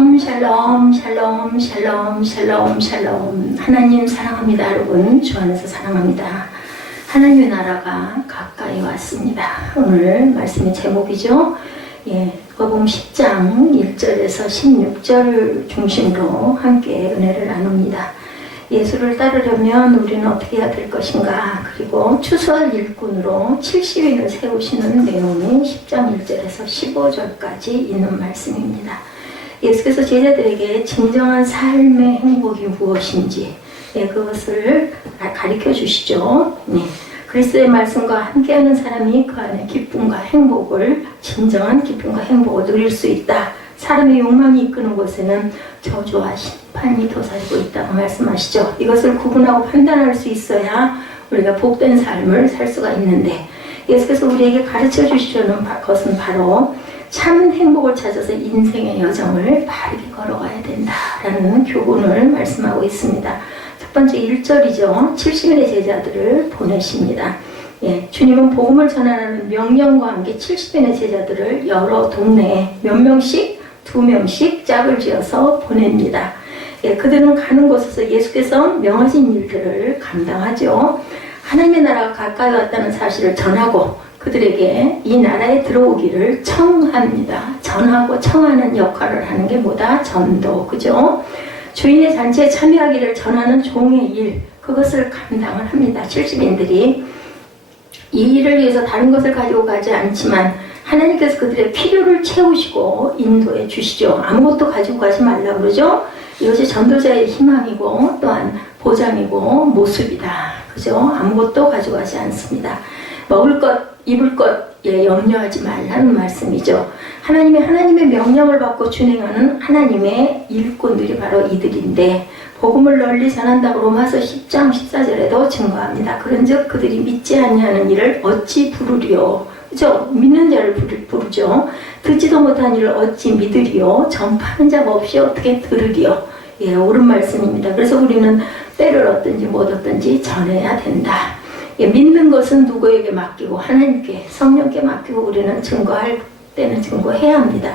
샬롬 샬롬 샬롬 샬롬 샬롬 샬롬. 하나님 사랑합니다. 여러분 주 안에서 사랑합니다. 하나님의 나라가 가까이 왔습니다. 오늘 말씀의 제목이죠. 요한복음 10장 1절에서 16절 중심으로 함께 은혜를 나눕니다. 예수를 따르려면 우리는 어떻게 해야 될 것인가, 그리고 추수할 일꾼으로 70인을 세우시는 내용이 10장 1절에서 15절까지 있는 말씀입니다. 예수께서 제자들에게 진정한 삶의 행복이 무엇인지 그것을 가르쳐 주시죠. 그리스도의 말씀과 함께하는 사람이 그 안에 기쁨과 행복을, 진정한 기쁨과 행복을 누릴 수 있다. 사람의 욕망이 이끄는 곳에는 저주와 심판이 도사리고 있다고 말씀하시죠. 이것을 구분하고 판단할 수 있어야 우리가 복된 삶을 살 수가 있는데, 예수께서 우리에게 가르쳐 주시려는 것은 바로 참 행복을 찾아서 인생의 여정을 바르게 걸어가야 된다라는 교훈을 말씀하고 있습니다. 첫 번째 1절이죠. 70인의 제자들을 보내십니다. 주님은 복음을 전하는 명령과 함께 70인의 제자들을 여러 동네에 몇 명씩? 2명씩 짝을 지어서 보냅니다. 그들은 가는 곳에서 예수께서 명하신 일들을 감당하죠. 하나님의 나라가 가까이 왔다는 사실을 전하고 그들에게 이 나라에 들어오기를 청합니다. 전하고 청하는 역할을 하는 게 뭐다? 전도, 그죠? 주인의 잔치에 참여하기를 전하는 종의 일, 그것을 감당을 합니다. 70인들이 이 일을 위해서 다른 것을 가지고 가지 않지만 하나님께서 그들의 필요를 채우시고 인도해 주시죠. 아무것도 가지고 가지 말라고 그러죠. 이것이 전도자의 희망이고 또한 보장이고 모습이다. 그죠? 아무것도 가지고 가지 않습니다. 먹을 것, 입을 것 염려하지 말라는 말씀이죠. 하나님의 명령을 받고 준행하는 하나님의 일꾼들이 바로 이들인데, 복음을 널리 전한다고 로마서 10장 14절에도 증거합니다. 그런즉 그들이 믿지 아니하는 일을 어찌 부르리요? 그죠? 믿는 자를 부르죠. 듣지도 못한 일을 어찌 믿으리요? 전파하는 자가 없이 어떻게 들으리요? 옳은 말씀입니다. 그래서 우리는 때를 얻든지 못 얻든지 전해야 된다. 믿는 것은 누구에게 맡기고 하나님께, 성령께 맡기고 우리는 증거할 때는 증거해야 합니다.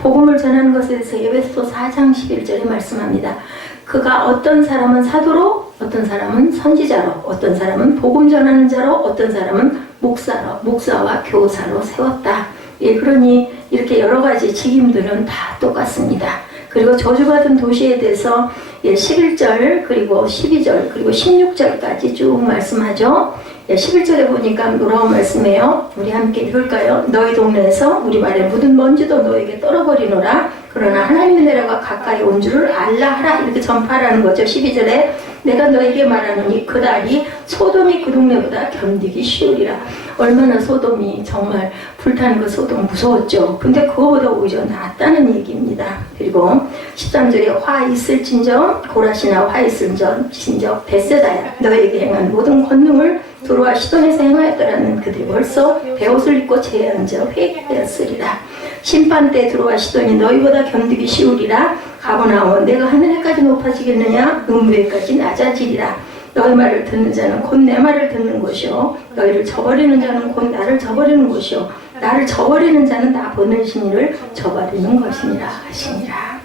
복음을 전하는 것에 대해서 에베소 4장 11절에 말씀합니다. 그가 어떤 사람은 사도로, 어떤 사람은 선지자로, 어떤 사람은 복음 전하는 자로, 어떤 사람은 목사와 교사로 세웠다. 그러니 이렇게 여러 가지 직임들은 다 똑같습니다. 그리고 저주받은 도시에 대해서 11절 그리고 12절 그리고 16절까지 쭉 말씀하죠. 11절에 보니까 놀라운 말씀이에요. 우리 함께 읽을까요? 너희 동네에서 우리 발에 묻은 먼지도 너에게 떨어버리노라. 그러나 하나님의 나라가 가까이 온 줄을 알라 하라. 이렇게 전파하라는 거죠. 12절에 내가 너에게 말하노니 그 날이 소돔이 그 동네보다 견디기 쉬우리라. 얼마나 소돔이 정말 불타는 그 소돔 무서웠죠. 근데 그거보다 오히려 낫다는 얘기입니다. 그리고 13절에 화 있을진저 고라시나 화 있을진저 벳세다야 너에게 행한 모든 권능을 두로와 시돈에서 행하였더라는 그들이 벌써 베옷을 입고 제한저 회개하였으리라. 심판때 두로와 시돈이 너희보다 견디기 쉬우리라. 가버나움 내가 하늘에까지 높아지겠느냐? 음부에까지 낮아지리라. 너희 말을 듣는 자는 곧 내 말을 듣는 것이요 너희를 저버리는 자는 곧 나를 저버리는 것이요 나를 저버리는 자는 나 보내신 이를 저버리는 것이니라 하시니라.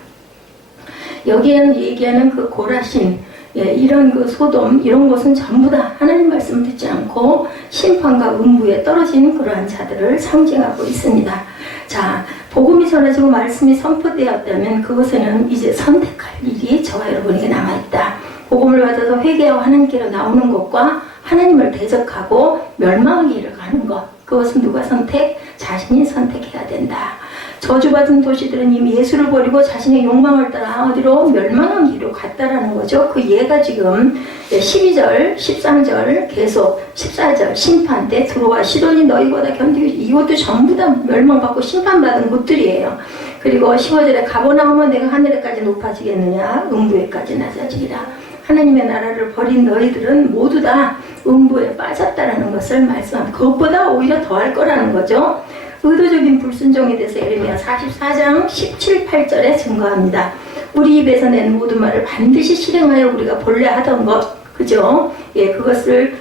여기에는 얘기하는 그 고라신, 이런 그 소돔, 이런 것은 전부 다 하나님 말씀 듣지 않고 심판과 음부에 떨어진 그러한 자들을 상징하고 있습니다. 자, 복음이 전해지고 말씀이 선포되었다면 그것에는 이제 선택할 일이 저와 여러분에게 남아있다. 복음을 받아서 회개하고 하나님께로 나오는 것과 하나님을 대적하고 멸망의 길을 가는 것, 그것은 누가 선택? 자신이 선택해야 된다. 저주받은 도시들은 이미 예수를 버리고 자신의 욕망을 따라 어디로? 멸망의 길로 갔다라는 거죠. 그 예가 지금 12절, 13절 계속 14절 심판 때 두로와 시돈이 너희보다 견디기, 이것도 전부 다 멸망받고 심판받은 곳들이에요. 그리고 15절에 가버나움은 내가 하늘에까지 높아지겠느냐? 음부에까지 낮아지리라. 하나님의 나라를 버린 너희들은 모두 다 음부에 빠졌다라는 것을 말씀합니다. 그것보다 오히려 더할 거라는 거죠. 의도적인 불순종에 대해서 예레미야 44장 17, 8절에 증거합니다. 우리 입에서 낸 모든 말을 반드시 실행하여 우리가 본래 하던 것, 그죠? 그것을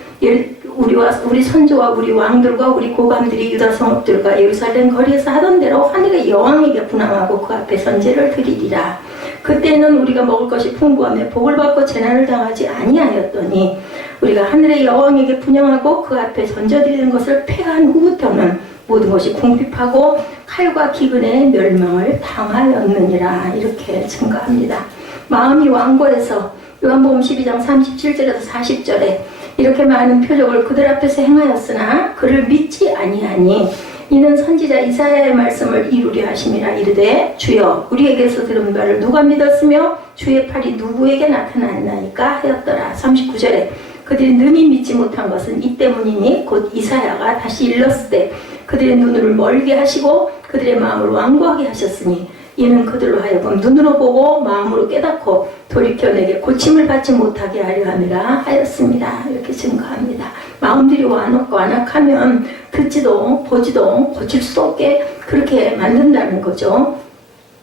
우리 선조와 우리 왕들과 우리 고감들이 유다 성읍들과 예루살렘 거리에서 하던 대로 하늘의 여왕에게 분함하고 그 앞에 선제를 드리리라. 그때는 우리가 먹을 것이 풍부하며 복을 받고 재난을 당하지 아니하였더니 우리가 하늘의 여왕에게 분향하고 그 앞에 던져드리는 것을 패한 후부터는 모든 것이 궁핍하고 칼과 기근의 멸망을 당하였느니라. 이렇게 증거합니다. 마음이 완고해서 요한복음 12장 37절에서 40절에 이렇게 많은 표적을 그들 앞에서 행하였으나 그를 믿지 아니하니 이는 선지자 이사야의 말씀을 이루려 하심이라. 이르되 주여 우리에게서 들은 바를 누가 믿었으며 주의 팔이 누구에게 나타났나이까 하였더라. 39절에 그들이 능히 믿지 못한 것은 이 때문이니 곧 이사야가 다시 일렀을 때 그들의 눈을 멀게 하시고 그들의 마음을 완고하게 하셨으니 이는 그들로 하여금 눈으로 보고 마음으로 깨닫고 돌이켜 내게 고침을 받지 못하게 하려 함이라 하였습니다. 이렇게 증거합니다. 마음들이 완악하면 듣지도 보지도 고칠 수 없게 그렇게 만든다는 거죠.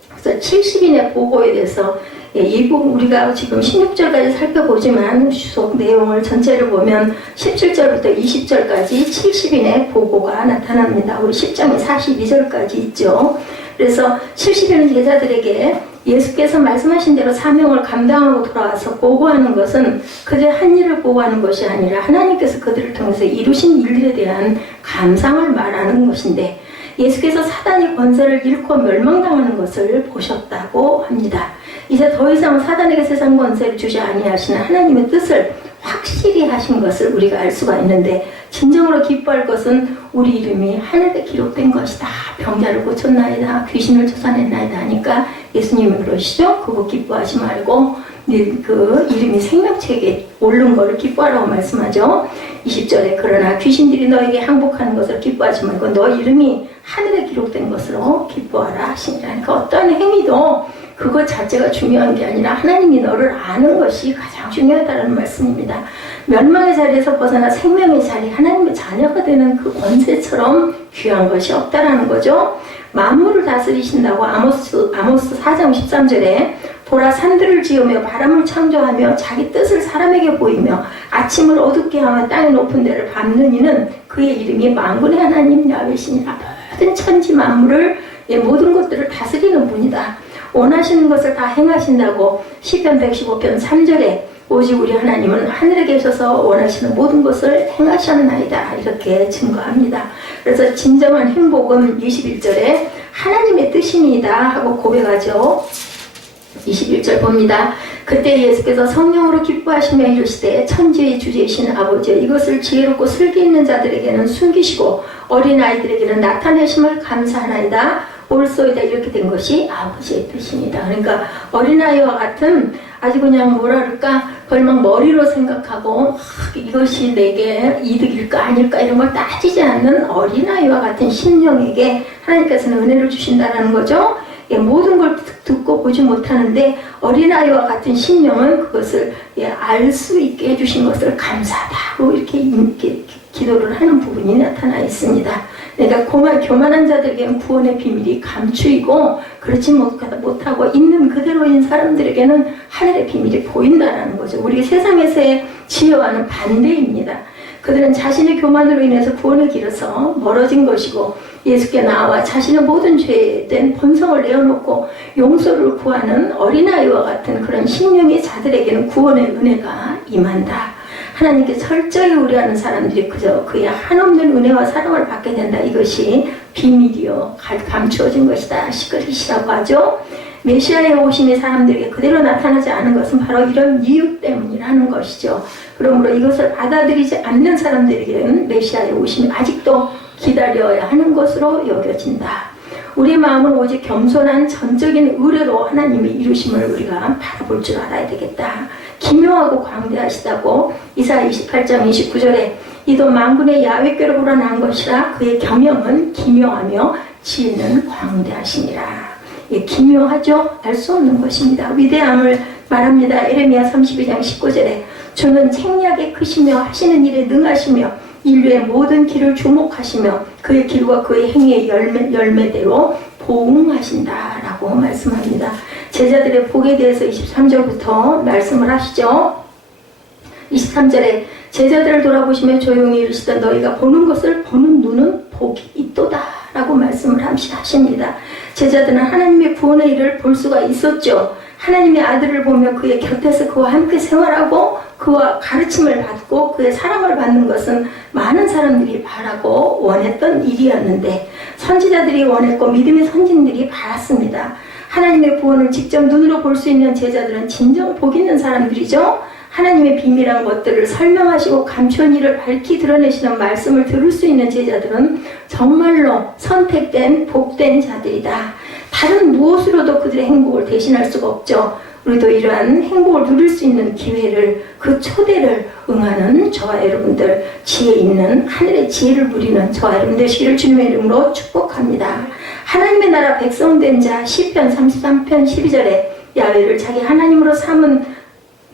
그래서 70인의 보고에 대해서 이 부분 우리가 지금 16절까지 살펴보지만 수속 내용을 전체를 보면 17절부터 20절까지 70인의 보고가 나타납니다. 우리 10장에 42절까지 있죠. 그래서 70인 제자들에게 예수께서 말씀하신 대로 사명을 감당하고 돌아와서 보고하는 것은 그들의 한 일을 보고하는 것이 아니라 하나님께서 그들을 통해서 이루신 일들에 대한 감상을 말하는 것인데 예수께서 사단의 권세를 잃고 멸망당하는 것을 보셨다고 합니다. 이제 더 이상 사단에게 세상 권세를 주지 아니하시는 하나님의 뜻을 확실히 하신 것을 우리가 알 수가 있는데 진정으로 기뻐할 것은 우리 이름이 하늘에 기록된 것이다. 병자를 고쳤나이다. 귀신을 쫓아냈나이다 하니까 예수님이 그러시죠. 그거 기뻐하지 말고 그 이름이 생명책에 오른 것을 기뻐하라고 말씀하죠. 20절에 그러나 귀신들이 너에게 항복하는 것을 기뻐하지 말고 너 이름이 하늘에 기록된 것으로 기뻐하라 하시니라. 그러니까 어떤 행위도 그것 자체가 중요한 게 아니라 하나님이 너를 아는 것이 가장 중요하다는 말씀입니다. 멸망의 자리에서 벗어나 생명의 자리, 하나님의 자녀가 되는 그 권세처럼 귀한 것이 없다라는 거죠. 만물을 다스리신다고 아모스 4장 13절에 보라 산들을 지으며 바람을 창조하며 자기 뜻을 사람에게 보이며 아침을 어둡게 하며 땅의 높은 데를 밟는 이는 그의 이름이 만군의 하나님 야훼시니라. 모든 천지 만물을 모든 것들을 다스리는 분이다. 원하시는 것을 다 행하신다고 시편 115편 3절에 오직 우리 하나님은 하늘에 계셔서 원하시는 모든 것을 행하셨나이다. 이렇게 증거합니다. 그래서 진정한 행복은 21절에 하나님의 뜻이니다 하고 고백하죠. 21절 봅니다. 그때 예수께서 성령으로 기뻐하시며 이르시되 천지의 주제이신 아버지여 이것을 지혜롭고 슬기 있는 자들에게는 숨기시고 어린아이들에게는 나타내심을 감사하나이다. 옳소이다. 이렇게 된 것이 아버지의 뜻입니다. 그러니까 어린아이와 같은 아주 그냥 뭐라 그럴까 벌막 머리로 생각하고 이것이 내게 이득일까 아닐까 이런 걸 따지지 않는 어린아이와 같은 심령에게 하나님께서는 은혜를 주신다는 거죠. 모든 걸 듣고 보지 못하는데 어린아이와 같은 심령은 그것을 알 수 있게 해주신 것을 감사하다고 이렇게 기도를 하는 부분이 나타나 있습니다. 그러니까 교만한 자들에게는 구원의 비밀이 감추이고 그렇지 못하고 있는 그대로인 사람들에게는 하늘의 비밀이 보인다는 거죠. 우리 세상에서의 지혜와는 반대입니다. 그들은 자신의 교만으로 인해서 구원의 길에서 멀어진 것이고 예수께 나와 자신의 모든 죄에 대한 본성을 내어놓고 용서를 구하는 어린아이와 같은 그런 심령의 자들에게는 구원의 은혜가 임한다. 하나님께 철저히 의뢰하는 사람들이 그저 그의 한없는 은혜와 사랑을 받게 된다. 이것이 비밀이요 감추어진 것이다. 시크릿이라고 하죠. 메시아의 오심이 사람들에게 그대로 나타나지 않은 것은 바로 이런 이유 때문이라는 것이죠. 그러므로 이것을 받아들이지 않는 사람들에게는 메시아의 오심이 아직도 기다려야 하는 것으로 여겨진다. 우리 마음은 오직 겸손한 전적인 의뢰로 하나님이 이루심을 우리가 바라볼 줄 알아야 되겠다. 기묘하고 광대하시다고 이사야 28장 29절에 이도 만군의 야훼께로 불어난 것이라 그의 경영은 기묘하며 지혜는 광대하시니라. 기묘하죠? 알 수 없는 것입니다. 위대함을 말합니다. 예레미야 32장 19절에 주는 책략에 크시며 하시는 일에 능하시며 인류의 모든 길을 주목하시며 그의 길과 그의 행위의 열매대로 보응하신다라고 말씀합니다. 제자들의 복에 대해서 23절부터 말씀을 하시죠. 23절에 제자들을 돌아보시며 조용히 이르시던 너희가 보는 것을 보는 눈은 복이 있도다 라고 말씀을 하십니다. 제자들은 하나님의 구원의 일을 볼 수가 있었죠. 하나님의 아들을 보며 그의 곁에서 그와 함께 생활하고 그와 가르침을 받고 그의 사랑을 받는 것은 많은 사람들이 바라고 원했던 일이었는데 선지자들이 원했고 믿음의 선진들이 바랐습니다. 하나님의 구원을 직접 눈으로 볼 수 있는 제자들은 진정 복 있는 사람들이죠. 하나님의 비밀한 것들을 설명하시고 감추는 일을 밝히 드러내시는 말씀을 들을 수 있는 제자들은 정말로 선택된 복된 자들이다. 다른 무엇으로도 그들의 행복을 대신할 수가 없죠. 우리도 이러한 행복을 누릴 수 있는 기회를, 그 초대를 응하는 저와 여러분들, 지혜 있는 하늘의 지혜를 누리는 저와 여러분들 되시기를 주님의 이름으로 축복합니다. 하나님의 나라 백성 된 자 시편 33편 12절에 야훼를 자기 하나님으로 삼은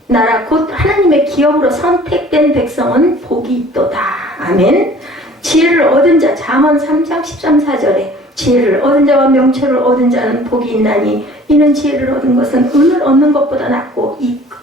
나라 곧 하나님의 기업으로 선택된 백성은 복이 있도다. 아멘. 지혜를 얻은 자 잠언 3장 13, 14절에 지혜를 얻은 자와 명철을 얻은 자는 복이 있나니 이는 지혜를 얻은 것은 은을 얻는 것보다 낫고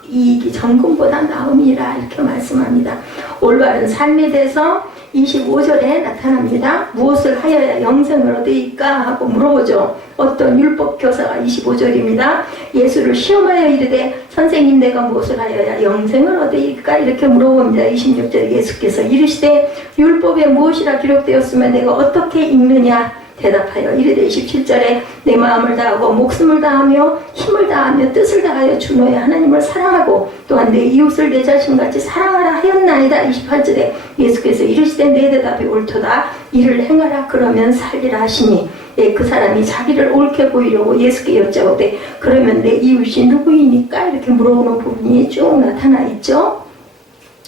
이익이 정금보다 나음이라 이렇게 말씀합니다. 올바른 삶에 대해서 25절에 나타납니다. 무엇을 하여야 영생을 얻으리까 하고 물어보죠. 어떤 율법 교사가 25절입니다. 예수를 시험하여 이르되 선생님 내가 무엇을 하여야 영생을 얻으리까 이렇게 물어봅니다. 26절에 예수께서 이르시되 율법에 무엇이라 기록되었으면 내가 어떻게 읽느냐 대답하여 이르되 27절에 내 마음을 다하고 목숨을 다하며 힘을 다하며 뜻을 다하여 주 너의 하나님을 사랑하고 또한 내 이웃을 내 자신같이 사랑하라 하였나이다. 28절에 예수께서 이르시되 내 대답이 옳도다. 이를 행하라 그러면 살리라 하시니 그 사람이 자기를 옳게 보이려고 예수께 여짜오되 그러면 내 이웃이 누구이니까 이렇게 물어보는 부분이 쭉 나타나 있죠.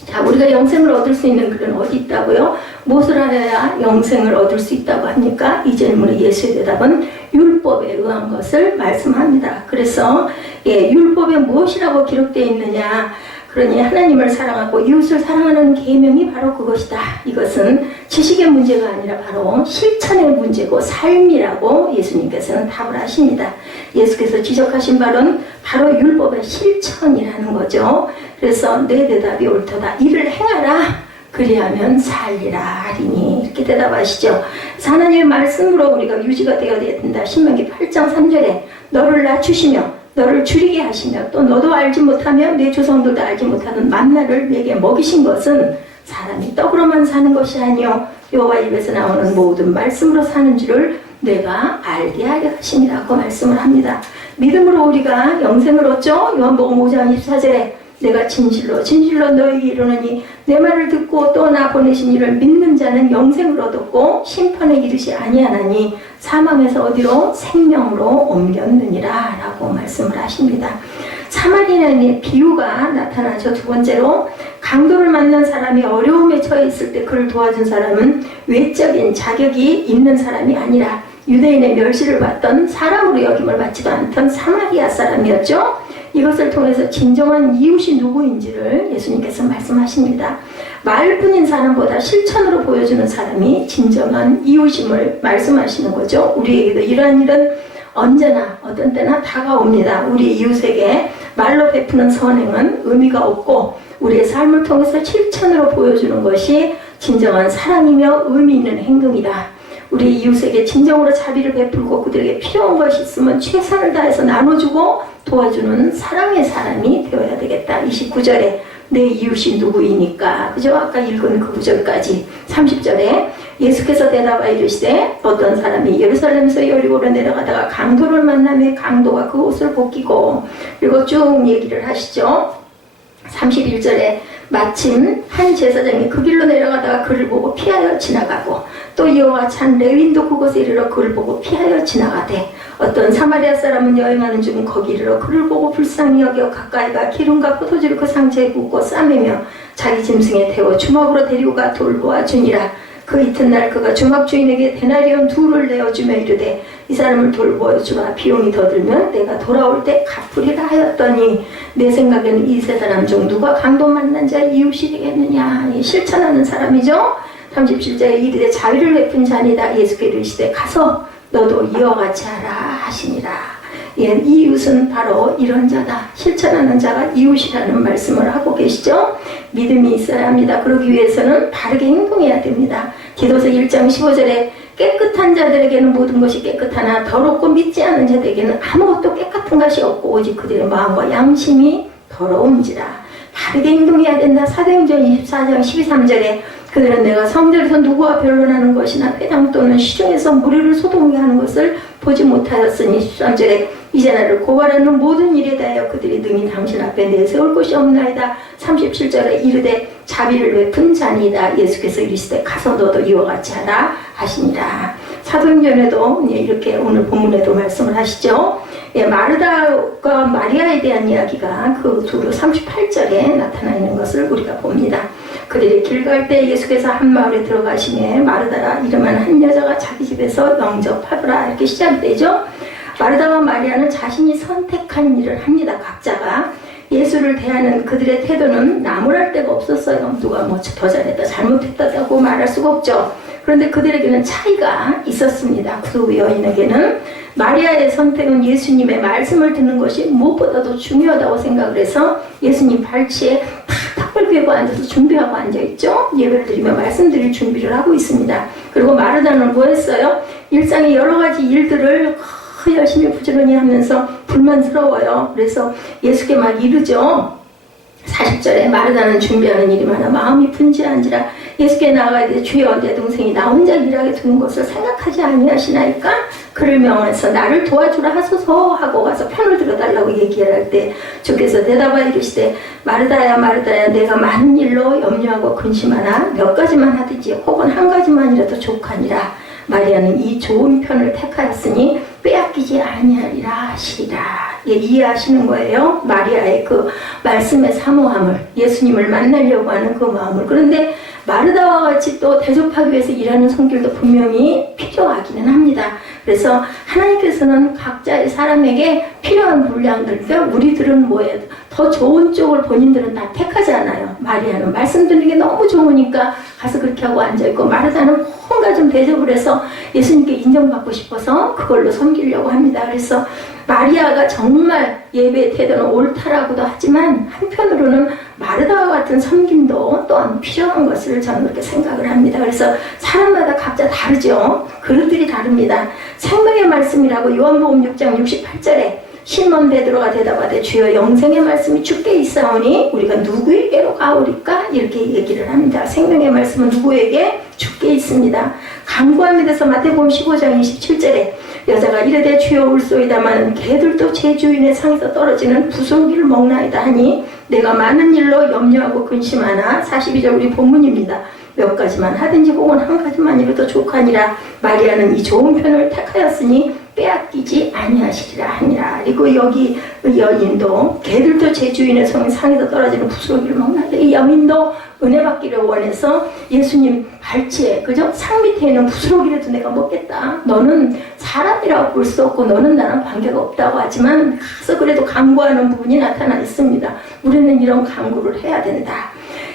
자, 우리가 영생을 얻을 수 있는 길은 어디 있다고요? 무엇을 하여야 영생을 얻을 수 있다고 합니까? 이 질문의 예수의 대답은 율법에 의한 것을 말씀합니다. 그래서 율법에 무엇이라고 기록되어 있느냐? 그러니 하나님을 사랑하고 이웃을 사랑하는 계명이 바로 그것이다. 이것은 지식의 문제가 아니라 바로 실천의 문제고 삶이라고 예수님께서는 답을 하십니다. 예수께서 지적하신 바는 바로 율법의 실천이라는 거죠. 그래서 내 대답이 옳도다. 이를 행하라. 그리하면 살리라 하리니 이렇게 대답하시죠. 하나님의 말씀으로 우리가 유지가 되어야 된다. 신명기 8장 3절에 너를 낮추시며 너를 줄이게 하시며 또 너도 알지 못하며 내 조상들도 알지 못하는 만나를 내게 먹이신 것은 사람이 떡으로만 사는 것이 아니요 여호와 입에서 나오는 모든 말씀으로 사는 줄을 내가 알게 하려 하시니라고 말씀을 합니다. 믿음으로 우리가 영생을 얻죠. 요한복음 5장 24절에 내가 진실로 너희에게 이르노니 내 말을 듣고 또 나 보내신 이를 믿는 자는 영생을 얻었고 심판에 이르지 아니하나니 사망에서 어디로 생명으로 옮겼느니라 라고 말씀을 하십니다. 사마리아인의 비유가 나타나죠. 두 번째로 강도를 만난 사람이 어려움에 처해 있을 때 그를 도와준 사람은 외적인 자격이 있는 사람이 아니라 유대인의 멸시를 받던 사람으로 여김을 받지도 않던 사마리아 사람이었죠. 이것을 통해서 진정한 이웃이 누구인지를 예수님께서 말씀하십니다. 말뿐인 사람보다 실천으로 보여주는 사람이 진정한 이웃임을 말씀하시는 거죠. 우리에게도 이러한 일은 언제나 어떤 때나 다가옵니다. 우리 이웃에게 말로 베푸는 선행은 의미가 없고 우리의 삶을 통해서 실천으로 보여주는 것이 진정한 사랑이며 의미 있는 행동이다. 우리 이웃에게 진정으로 자비를 베풀고 그들에게 필요한 것이 있으면 최선을 다해서 나눠주고 도와주는 사랑의 사람이 되어야 되겠다. 29절에 내 이웃이 누구이니까 그죠? 아까 읽은 그 구절까지 30절에 예수께서 대답하여 이르시되 어떤 사람이 예루살렘에서 여리고로 내려가다가 강도를 만나며 강도가 그 옷을 벗기고 그리고 쭉 얘기를 하시죠. 31절에 마침 한 제사장이 그 길로 내려가다가 그를 보고 피하여 지나가고 또 이와 찬 레윈도 그곳에 이르러 그를 보고 피하여 지나가되 어떤 사마리아 사람은 여행하는 중 거기 이르러 그를 보고 불쌍히 여겨 가까이가 기름과 포도주를 그 상자에 붓고 싸매며 자기 짐승에 태워 주막으로 데리고 가 돌보아 주니라. 그 이튿날 그가 주막 주인에게 데나리온 2를 내어주며 이르되 이 사람을 돌보아주라. 비용이 더 들면 내가 돌아올 때 갚으리라 하였더니 내 생각에는 이 세 사람 중 누가 강도 만난 자 이웃이 되겠느냐. 실천하는 사람이죠. 37절에 이르되 자유를 베푼 자니다. 예수께 이르시되 가서 너도 이와 같이 하라 하시니라. 예, 이웃은 바로 이런 자다. 실천하는 자가 이웃이라는 말씀을 하고 계시죠. 믿음이 있어야 합니다. 그러기 위해서는 바르게 행동해야 됩니다. 디도서 1장 15절에 깨끗한 자들에게는 모든 것이 깨끗하나 더럽고 믿지 않은 자들에게는 아무것도 깨끗한 것이 없고 오직 그들의 마음과 양심이 더러운지라. 바르게 행동해야 된다. 사도행전 24장 12~13절에 그들은 내가 성전에서 누구와 변론하는 것이나 회당 또는 시중에서 무리를 소동하게 하는 것을 보지 못하였으니 13절에 이제 나를 고발하는 모든 일에 대하여 그들이 능히 당신 앞에 내세울 것이 없나이다. 37절에 이르되 자비를 베푼 자니이다. 예수께서 이르시되 가서 너도 이와 같이 하라 하시니라. 사도행전에도 이렇게 오늘 본문에도 말씀을 하시죠. 마르다와 마리아에 대한 이야기가 그 두루 38절에 나타나 있는 것을 우리가 봅니다. 그들이 길 갈 때 예수께서 한 마을에 들어가시매 마르다라 이름하는 한 여자가 자기 집에서 영접하더라 이렇게 시작되죠. 마르다와 마리아는 자신이 선택한 일을 합니다. 각자가 예수를 대하는 그들의 태도는 나무랄 데가 없었어요. 누가 뭐 더 잘했다 잘못했다고 말할 수가 없죠. 그런데 그들에게는 차이가 있었습니다. 그 여인에게는 마리아의 선택은 예수님의 말씀을 듣는 것이 무엇보다도 중요하다고 생각을 해서 예수님 발치에 탁탁을 괴고 앉아서 준비하고 앉아있죠. 예배를 드리며 말씀드릴 준비를 하고 있습니다. 그리고 마르다는 뭐 했어요? 일상의 여러 가지 일들을 열심히 부지런히 하면서 불만스러워요. 그래서 예수께 막 이르죠. 40절에 마르다는 준비하는 일이 많아 마음이 분주한지라 예수께 나아가야 돼. 주여 내 동생이 나 혼자 일하게 두는 것을 생각하지 아니하시나이까? 그를 명하여서 나를 도와주라 하소서 하고 가서 편을 들어달라고 얘기를 할 때 주께서 대답하여 이르시되 마르다야 마르다야 내가 많은 일로 염려하고 근심하나 몇 가지만 하든지 혹은 한 가지만이라도 족하니라. 마리아는 이 좋은 편을 택하였으니 빼앗기지 아니하리라 하시리라. 예, 이해하시는 거예요. 마리아의 그 말씀의 사모함을, 예수님을 만나려고 하는 그 마음을. 그런데 마르다와 같이 또 대접하기 위해서 일하는 손길도 분명히 필요하기는 합니다. 그래서 하나님께서는 각자의 사람에게 필요한 분량들, 그러니까 우리들은 뭐예요? 더 좋은 쪽을 본인들은 다 택하지 않아요. 마리아는 말씀 듣는 게 너무 좋으니까 가서 그렇게 하고 앉아있고, 마르다는 뭔가 좀 대접을 해서 예수님께 인정받고 싶어서 그걸로 섬기려고 합니다. 그래서 마리아가 정말 예배의 태도는 옳다라고도 하지만 한편으로는 마르다와 같은 섬김도 또한 필요한 것을 저는 그렇게 생각을 합니다. 그래서 사람마다 각자 다르죠. 그릇들이 다릅니다. 생명의 말씀이라고 요한복음 6장 68절에 시몬 베드로가 대답하되 주여 영생의 말씀이 주께 있사오니 우리가 누구에게로 가오리까? 이렇게 얘기를 합니다. 생명의 말씀은 누구에게? 주께 있습니다. 간구함에 대해서 마태복음 15장 27절에 여자가 이르되 주여 올소이다마는 개들도 제 주인의 상에서 떨어지는 부스러기를 먹나이다 하니 내가 많은 일로 염려하고 근심하나 42절 우리 본문입니다. 몇 가지만 하든지 혹은 한 가지만이라도 족하니라. 마리아는 이 좋은 편을 택하였으니 빼앗기지 아니하시리라 하니라. 그리고 여기 여인도 개들도 제 주인의 상에서 떨어지는 부스러기를 먹나이다. 이 여인도 은혜 받기를 원해서 예수님 발치에 그죠? 상 밑에 있는 부스러기라도 내가 먹겠다. 너는 사람이라고 볼 수 없고 너는 나랑 관계가 없다고 하지만 가서 그래도 간구하는 부분이 나타나 있습니다. 우리는 이런 간구를 해야 된다.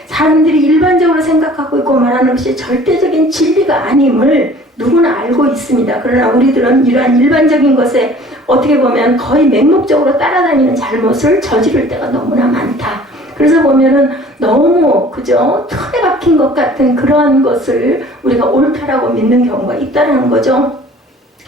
사람들이 일반적으로 생각하고 있고 말하는 것이 절대적인 진리가 아님을 누구나 알고 있습니다. 그러나 우리들은 이러한 일반적인 것에 어떻게 보면 거의 맹목적으로 따라다니는 잘못을 저지를 때가 너무나 많다. 그래서 보면은 너무 그죠? 털에 박힌 것 같은 그러한 것을 우리가 옳다라고 믿는 경우가 있다라는 거죠.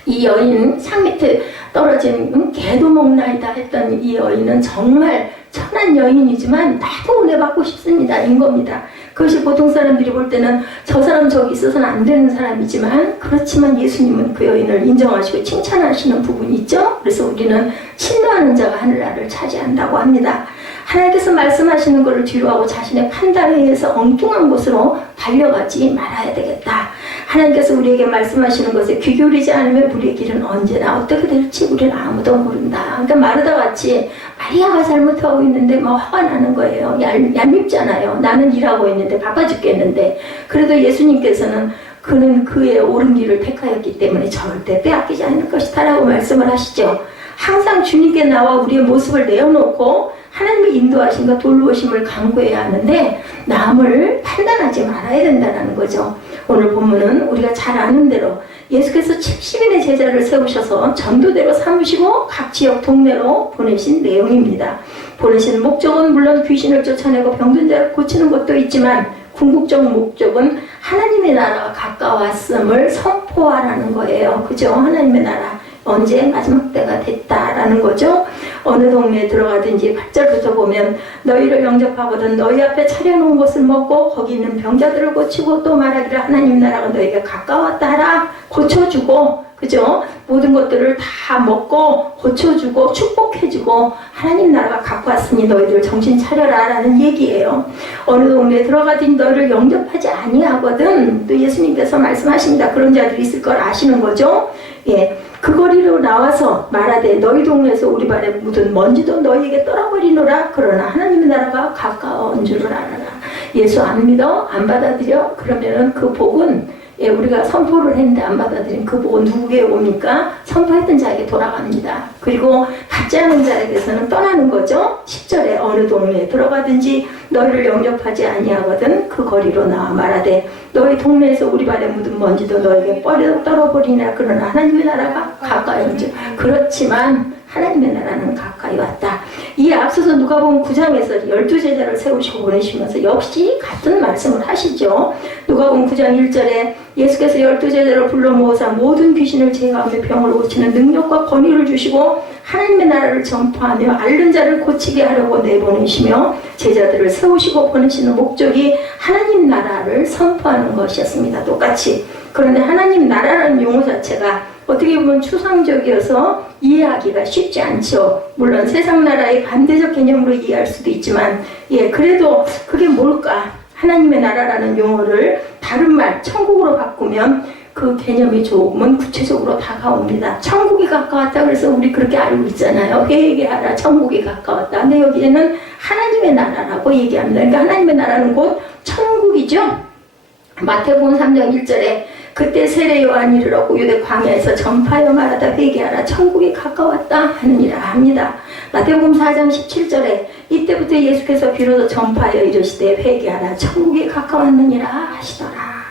이 여인 상 밑에 떨어진 개도 먹나이다 했던 이 여인은 정말 천한 여인이지만 나도 은혜 받고 싶습니다 인 겁니다. 그것이 보통 사람들이 볼 때는 저 사람 저기 있어서는 안 되는 사람이지만 그렇지만 예수님은 그 여인을 인정하시고 칭찬하시는 부분이 있죠. 그래서 우리는 신뢰하는 자가 하늘나라를 차지한다고 합니다. 하나님께서 말씀하시는 것을 뒤로하고 자신의 판단에 의해서 엉뚱한 곳으로 달려가지 말아야 되겠다. 하나님께서 우리에게 말씀하시는 것에 귀 기울이지 않으면 우리의 길은 언제나 어떻게 될지 우리는 아무도 모른다. 그러니까 마르다 같이 마리아가 잘못하고 있는데 막 화가 나는 거예요. 얄밉잖아요. 나는 일하고 있는데 바빠 죽겠는데. 그래도 예수님께서는 그는 그의 옳은 길을 택하였기 때문에 절대 빼앗기지 않을 것이다 라고 말씀을 하시죠. 항상 주님께 나와 우리의 모습을 내어놓고 하나님의 인도하심과 돌보심을 간구해야 하는데 남을 판단하지 말아야 된다는 거죠. 오늘 본문은 우리가 잘 아는 대로 예수께서 70인의 제자를 세우셔서 전도대로 삼으시고 각 지역 동네로 보내신 내용입니다. 보내신 목적은 물론 귀신을 쫓아내고 병든 자를 고치는 것도 있지만 궁극적 목적은 하나님의 나라가 가까웠음을 선포하라는 거예요. 그죠? 하나님의 나라. 언제? 마지막 때가 됐다라는 거죠. 어느 동네에 들어가든지 8절부터 보면 너희를 영접하거든 너희 앞에 차려놓은 것을 먹고 거기 있는 병자들을 고치고 또 말하기를 하나님 나라가 너희에게 가까웠다 하라. 고쳐주고 그죠? 모든 것들을 다 먹고 고쳐주고 축복해주고 하나님 나라가 갖고 왔으니 너희들 정신 차려라 라는 얘기예요. 어느 동네에 들어가든지 너희를 영접하지 아니하거든 또 예수님께서 말씀하십니다. 그런 자들이 있을 걸 아시는 거죠. 예, 그 거리로 나와서 말하되 너희 동네에서 우리 발에 묻은 먼지도 너희에게 떨어버리노라. 그러나 하나님의 나라가 가까운 줄을 알아라. 예수 안 믿어? 안 받아들여? 그러면은 그 복은 예, 우리가 선포를 했는데 안 받아들인 그 복은 누구에게 옵니까? 선포했던 자에게 돌아갑니다. 그리고 받지 않은 자에게서는 떠나는 거죠. 10절에 어느 동네에 들어가든지 너희를 영접하지 아니하거든 그 거리로 나와 말하되 너희 동네에서 우리 발에 묻은 먼지도 너에게 떨어버리나. 그러나 하나님의 나라가 가까이 온지. 그렇지만 하나님의 나라는 가까이 왔다. 이 앞서서 누가복음 9장에서 12제자를 세우시고 보내시면서 역시 같은 말씀을 하시죠. 누가복음 9장 1절에 예수께서 12제자를 불러 모으사 모든 귀신을 제거하며 병을 고치는 능력과 권위를 주시고 하나님의 나라를 전파하며 앓는 자를 고치게 하려고 내보내시며 제자들을 세우시고 보내시는 목적이 하나님 나라를 선포하는 것이었습니다. 똑같이. 그런데 하나님 나라라는 용어 자체가 어떻게 보면 추상적이어서 이해하기가 쉽지 않죠. 물론 세상 나라의 반대적 개념으로 이해할 수도 있지만 예, 그래도 그게 뭘까? 하나님의 나라라는 용어를 다른 말 천국으로 바꾸면 그 개념이 조금은 구체적으로 다가옵니다. 천국이 가까웠다 그래서 우리 그렇게 알고 있잖아요. 회개하라 천국이 가까웠다. 근데 여기에는 하나님의 나라라고 얘기합니다. 그러니까 하나님의 나라는 곧 천국이죠. 마태복음 3장 1절에 그때 세례 요한이 이르렀고 유대 광야에서 전파하여 말하다 회개하라 천국이 가까웠다 하느니라 합니다. 마태복음 4장 17절에 이때부터 예수께서 비로소 전파하여 이르시되 회개하라 천국이 가까웠느니라 하시더라.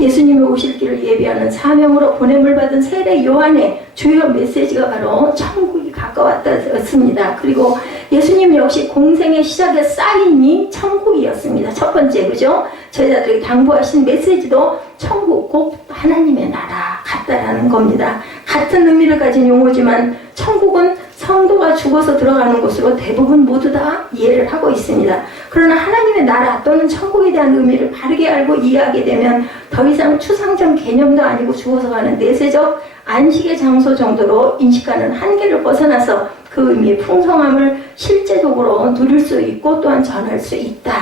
예수님이 오실 길을 예비하는 사명으로 보냄을 받은 세례 요한의 주요 메시지가 바로 천국이 가까웠다였습니다. 그리고 예수님 역시 공생의 시작의 사인이 천국이었습니다. 첫 번째, 그죠? 제자들에게 당부하신 메시지도 천국 곧 하나님의 나라 같다라는 겁니다. 같은 의미를 가진 용어지만 천국은 성도가 죽어서 들어가는 곳으로 대부분 모두 다 이해를 하고 있습니다. 그러나 하나님의 나라 또는 천국에 대한 의미를 바르게 알고 이해하게 되면 더 이상 추상적 개념도 아니고 죽어서 가는 내세적 안식의 장소 정도로 인식하는 한계를 벗어나서 그 의미의 풍성함을 실제적으로 누릴 수 있고 또한 전할 수 있다.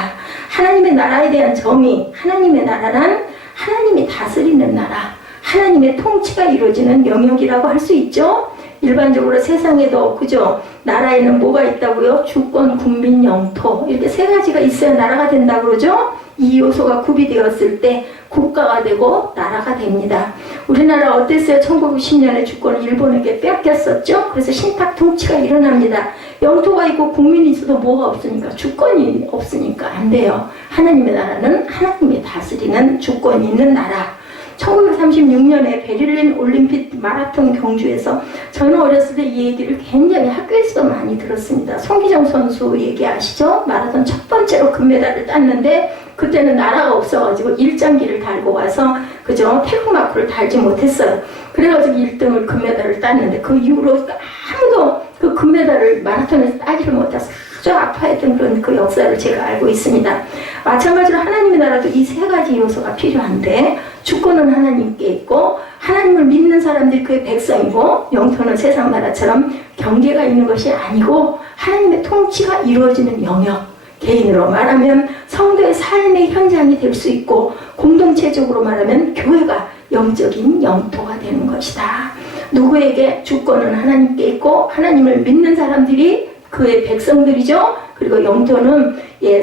하나님의 나라에 대한 정의, 하나님의 나라란 하나님이 다스리는 나라, 하나님의 통치가 이루어지는 영역이라고 할 수 있죠. 일반적으로 세상에도 그죠? 나라에는 뭐가 있다고요? 주권, 국민, 영토 이렇게 세 가지가 있어야 나라가 된다고 그러죠? 이 요소가 구비되었을 때 국가가 되고 나라가 됩니다. 우리나라 어땠어요? 1910년에 주권을 일본에게 뺏겼었죠? 그래서 신탁 통치가 일어납니다. 영토가 있고 국민이 있어도 뭐가 없으니까 주권이 없으니까 안 돼요. 하나님의 나라는 하나님이 다스리는 주권이 있는 나라. 1936년에 베를린 올림픽 마라톤 경주에서 저는 어렸을 때 이 얘기를 굉장히 학교에서도 많이 들었습니다. 송기정 선수 얘기 아시죠? 마라톤 첫 번째로 금메달을 땄는데 그때는 나라가 없어가지고 일장기를 달고 와서 그죠? 태극마크를 달지 못했어요. 그래가지고 1등을 금메달을 땄는데 그 이후로 아무도 그 금메달을 마라톤에서 따지를 못해서 아주 아파했던 그런 그 역사를 제가 알고 있습니다. 마찬가지로 하나님의 나라도 이 세 가지 요소가 필요한데 주권은 하나님께 있고 하나님을 믿는 사람들이 그의 백성이고 영토는 세상 나라처럼 경계가 있는 것이 아니고 하나님의 통치가 이루어지는 영역, 개인으로 말하면 성도의 삶의 현장이 될 수 있고 공동체적으로 말하면 교회가 영적인 영토가 되는 것이다. 누구에게 주권은 하나님께 있고 하나님을 믿는 사람들이 그의 백성들이죠. 그리고 영토는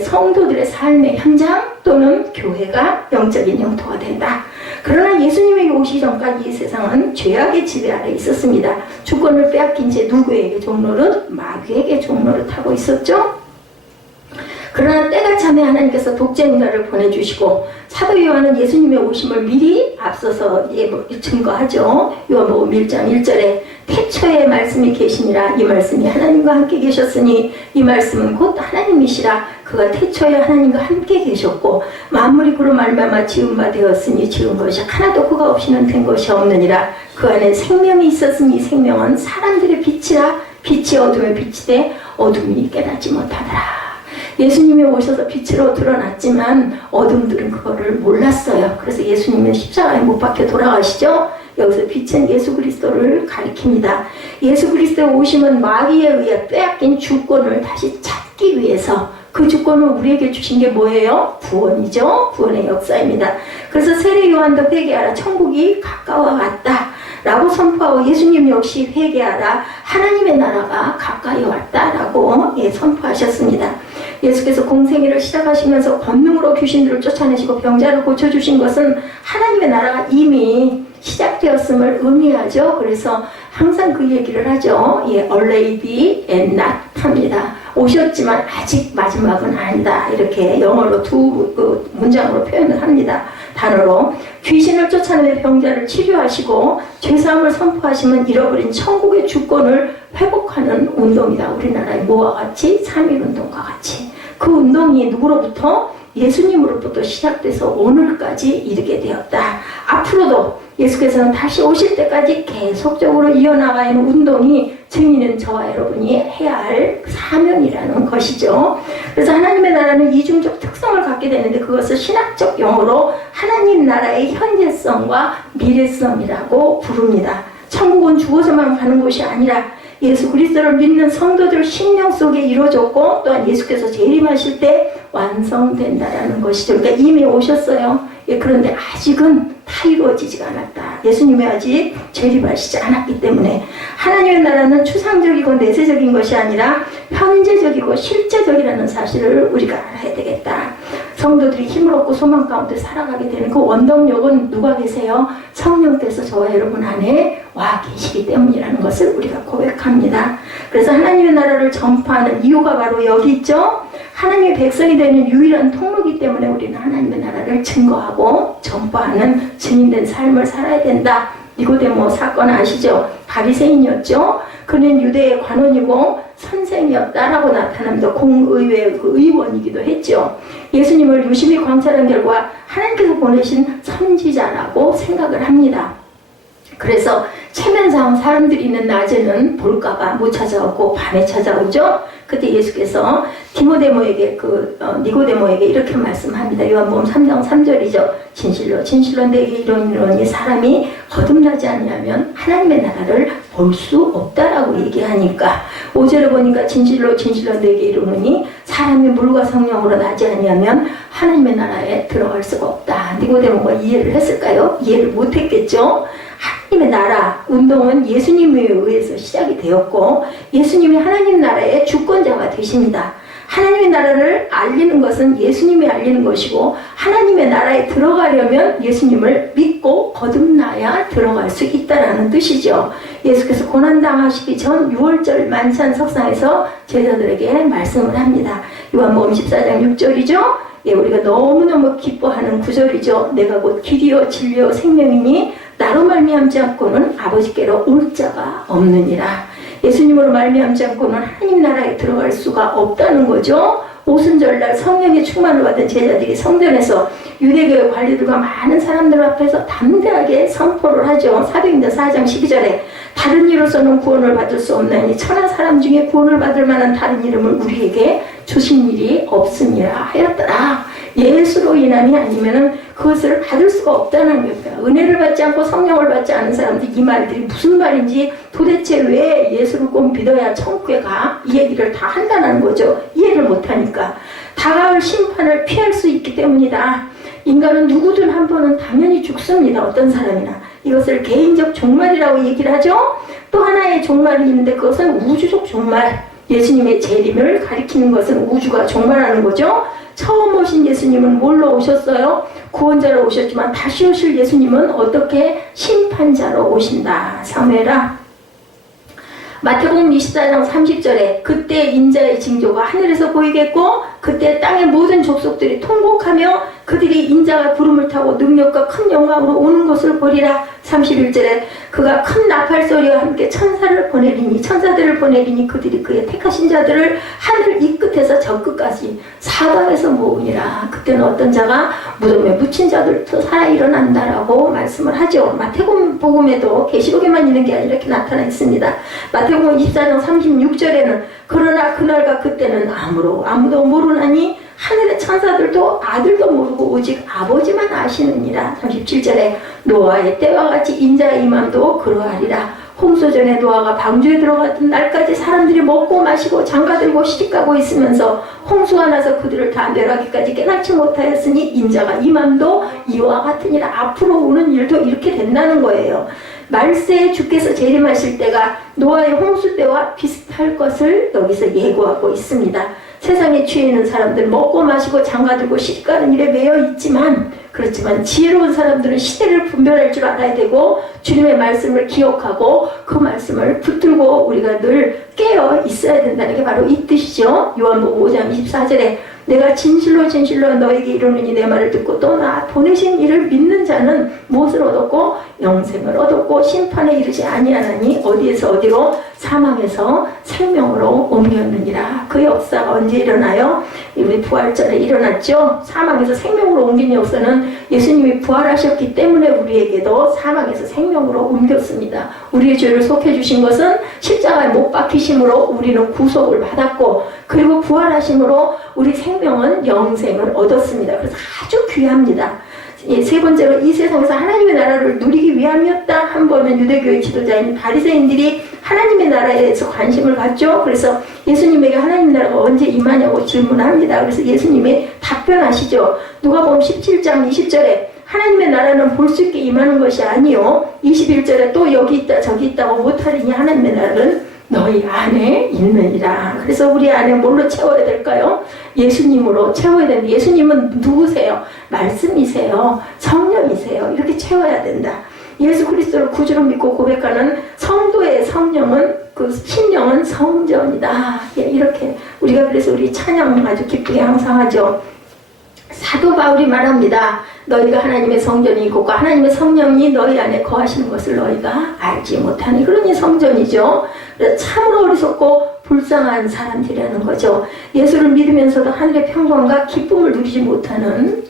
성도들의 삶의 현장 또는 교회가 영적인 영토가 된다. 그러나 예수님이 오시기 전까지 이 세상은 죄악의 지배 아래 있었습니다. 주권을 빼앗긴 채 누구에게 종노릇? 마귀에게 종노릇하고 있었죠. 그러나 때가 차면 하나님께서 독자인자를 보내주시고 사도 요한은 예수님의 오심을 미리 앞서서 증거하죠. 요한복음 1장 1절에 태초에 말씀이 계시니라. 이 말씀이 하나님과 함께 계셨으니 이 말씀은 곧 하나님이시라. 그가 태초에 하나님과 함께 계셨고 만물이 그로 말미암아 지은 바 되었으니 지은 것이 하나도 그가 없이는 된 것이 없느니라. 그 안에 생명이 있었으니 생명은 사람들의 빛이라. 빛이 어둠에 비치되 어둠이 깨닫지 못하더라. 예수님이 오셔서 빛으로 드러났지만 어둠들은 그거를 몰랐어요. 그래서 예수님은 십자가에 못 박혀 돌아가시죠. 여기서 빛은 예수 그리스도를 가리킵니다. 예수 그리스도의 오심은 마귀에 의해 빼앗긴 주권을 다시 찾기 위해서 그 주권을 우리에게 주신 게 뭐예요? 구원이죠. 구원의 역사입니다. 그래서 세례 요한도 회개하라. 천국이 가까워 왔다. 라고 선포하고 예수님 역시 회개하라. 하나님의 나라가 가까이 왔다라고 선포하셨습니다. 예수께서 공생애를 시작하시면서 권능으로 귀신들을 쫓아내시고 병자를 고쳐주신 것은 하나님의 나라가 이미 시작되었음을 의미하죠. 그래서 항상 그 얘기를 하죠. already and not 합니다. 오셨지만 아직 마지막은 아니다. 이렇게 영어로 두 문장으로 표현을 합니다. 단어로 귀신을 쫓아내며 병자를 치료하시고 죄사함을 선포하시면 잃어버린 천국의 주권을 회복하는 운동이다. 우리나라의 뭐와 같이? 3.1운동과 같이. 그 운동이 누구로부터? 예수님으로부터 시작돼서 오늘까지 이르게 되었다. 앞으로도 예수께서는 다시 오실 때까지 계속적으로 이어나가는 운동이 증인은 저와 여러분이 해야 할 사명이라는 것이죠. 그래서 하나님의 나라는 이중적 특성을 갖게 되는데 그것을 신학적 용어로 하나님 나라의 현재성과 미래성이라고 부릅니다. 천국은 죽어서만 가는 곳이 아니라 예수 그리스도를 믿는 성도들 심령 속에 이루어졌고 또한 예수께서 재림하실 때 완성된다라는 것이죠. 그러니까 이미 오셨어요. 그런데 아직은 다 이루어지지가 않았다. 예수님이 아직 재림하시지 않았기 때문에 하나님의 나라는 추상적이고 내세적인 것이 아니라 현재적이고 실제적이라는 사실을 우리가 알아야 되겠다. 성도들이 힘을 얻고 소망 가운데 살아가게 되는 그 원동력은 누가 계세요? 성령께서 저와 여러분 안에 와 계시기 때문이라는 것을 우리가 고백합니다. 그래서 하나님의 나라를 전파하는 이유가 바로 여기 있죠. 하나님의 백성이 되는 유일한 통로이기 때문에 우리는 하나님의 나라를 증거하고 전파하는 증인된 삶을 살아야 된다. 니고데모 사건 아시죠? 바리새인이었죠. 그는 유대의 관원이고 선생이었다라고 나타납니다. 공의회 그 의원이기도 했죠. 예수님을 유심히 관찰한 결과 하나님께서 보내신 선지자라고 생각을 합니다. 그래서 체면상 사람들이 있는 낮에는 볼까봐 못 찾아오고 밤에 찾아오죠. 그때 예수께서 니고데모에게 이렇게 말씀합니다. 요한복음 3장 3절이죠. 진실로 진실로 내게 이르노니 사람이 거듭나지 않으면 하나님의 나라를 볼 수 없다라고 얘기하니까 5절에 보니까 진실로 진실로 내게 이르노니 사람이 물과 성령으로 나지 아니하면 하나님의 나라에 들어갈 수가 없다. 니고데모가 이해를 했을까요? 이해를 못했겠죠. 하나님의 나라 운동은 예수님에 의해서 시작이 되었고 예수님이 하나님 나라의 주권자가 되십니다. 하나님의 나라를 알리는 것은 예수님이 알리는 것이고 하나님의 나라에 들어가려면 예수님을 믿고 거듭나야 들어갈 수 있다는 뜻이죠. 예수께서 고난당하시기 전 6월절 만찬 석상에서 제자들에게 말씀을 합니다. 요한복음 14장 6절이죠. 우리가 너무너무 기뻐하는 구절이죠. 내가 곧 길이요 진리요 생명이니 나로 말미암지 않고는 아버지께로 올 자가 없느니라. 예수님으로 말미암지 않고는 하나님 나라에 들어갈 수가 없다는 거죠. 오순절날 성령의 충만을 받은 제자들이 성전에서 유대교회 관리들과 많은 사람들 앞에서 담대하게 선포를 하죠. 사도행전 4장 12절에 다른 이로서는 구원을 받을 수 없나니 천하 사람 중에 구원을 받을 만한 다른 이름을 우리에게 주신 일이 없으니라 하였더라. 예수로 인함이 아니면은 그것을 받을 수가 없다는 겁니다. 은혜를 받지 않고 성령을 받지 않은 사람들 이 말들이 무슨 말인지 도대체 왜 예수를 꼭 믿어야 천국에 가? 이 얘기를 다 한다는 거죠. 이해를 못하니까. 다가올 심판을 피할 수 있기 때문이다. 인간은 누구든 한 번은 당연히 죽습니다. 어떤 사람이나. 이것을 개인적 종말이라고 얘기를 하죠. 또 하나의 종말이 있는데 그것은 우주적 종말. 예수님의 재림을 가리키는 것은 우주가 종말하는 거죠. 처음 오신 예수님은 뭘로 오셨어요? 구원자로 오셨지만 다시 오실 예수님은 어떻게 심판자로 오신다. 사무엘아 마태복음 24장 30절에 그때 인자의 징조가 하늘에서 보이겠고 그때 땅의 모든 족속들이 통곡하며 그들이 인자가 구름을 타고 능력과 큰 영광으로 오는 것을 보리라. 31절에 그가 큰 나팔 소리와 함께 천사들을 보내리니 그들이 그의 택하신 자들을 하늘 이 끝에서 저 끝까지 사방에서 모으니라. 그때는 어떤 자가 무덤에 묻힌 자들도 살아 일어난다라고 말씀을 하죠. 마태복음에도 계시록에만 있는 게 아니라 이렇게 나타나 있습니다. 마태복음 24장 36절에는 그러나 그날과 그때는 아무도 모르나니 하늘의 천사들도 아들도 모르고 오직 아버지만 아시느니라. 37절에 노아의 때와 같이 인자의 임함도 그러하리라. 홍수 전에 노아가 방주에 들어갔던 날까지 사람들이 먹고 마시고 장가들고 시집가고 있으면서 홍수가 나서 그들을 다 멸하기까지 깨닫지 못하였으니 인자가 임함도 이와 같으니라. 앞으로 오는 일도 이렇게 된다는 거예요. 말세에 주께서 재림하실 때가 노아의 홍수 때와 비슷할 것을 여기서 예고하고 있습니다. 세상에 취해 있는 사람들 먹고 마시고 장가들고 시집가는 일에 매여 있지만 그렇지만 지혜로운 사람들은 시대를 분별할 줄 알아야 되고 주님의 말씀을 기억하고 그 말씀을 붙들고 우리가 늘 깨어 있어야 된다는 게 바로 이 뜻이죠. 요한복음 5장 24절에 내가 진실로 너에게 이르노니 내 말을 듣고 또 나 보내신 이를 믿는 자는 무엇을 얻었고 영생을 얻었고 심판에 이르지 아니하나니 어디에서 어디로 사망에서 생명으로 옮겼느니라. 그 역사가 언제 일어나요? 우리 부활절에 일어났죠. 사망에서 생명으로 옮긴 역사는 예수님이 부활하셨기 때문에 우리에게도 사망에서 생명으로 옮겼습니다. 우리의 죄를 속해 주신 것은 십자가에 못 박히심으로 우리는 구속을 받았고 그리고 부활하심으로 우리 생명은 영생을 얻었습니다. 그래서 아주 귀합니다. 세 번째로 이 세상에서 하나님의 나라를 누리기 위함이었다. 한 번은 유대교의 지도자인 바리새인들이 하나님의 나라에서 관심을 갖죠. 그래서 예수님에게 하나님 나라가 언제 임하냐고 질문합니다. 그래서 예수님이 답변하시죠. 누가복음 17장 20절에 하나님의 나라는 볼 수 있게 임하는 것이 아니요 21절에 또 여기 있다 저기 있다고 못하리니 하나님의 나라는 너희 안에 있느니라. 그래서 우리 안에 뭘로 채워야 될까요? 예수님으로 채워야 됩니다. 예수님은 누구세요? 말씀이세요. 성령이세요. 이렇게 채워야 된다. 예수 그리스도를 구주로 믿고 고백하는 성도의 성령은 그 심령은 성전이다. 이렇게 우리가 그래서 우리 찬양 아주 기쁘게 항상 하죠. 사도 바울이 말합니다. 너희가 하나님의 성전이고 하나님의 성령이 너희 안에 거하시는 것을 너희가 알지 못하니 그러니 성전이죠. 그래서 참으로 어리석고 불쌍한 사람들이라는 거죠. 예수를 믿으면서도 하늘의 평강과 기쁨을 누리지 못하는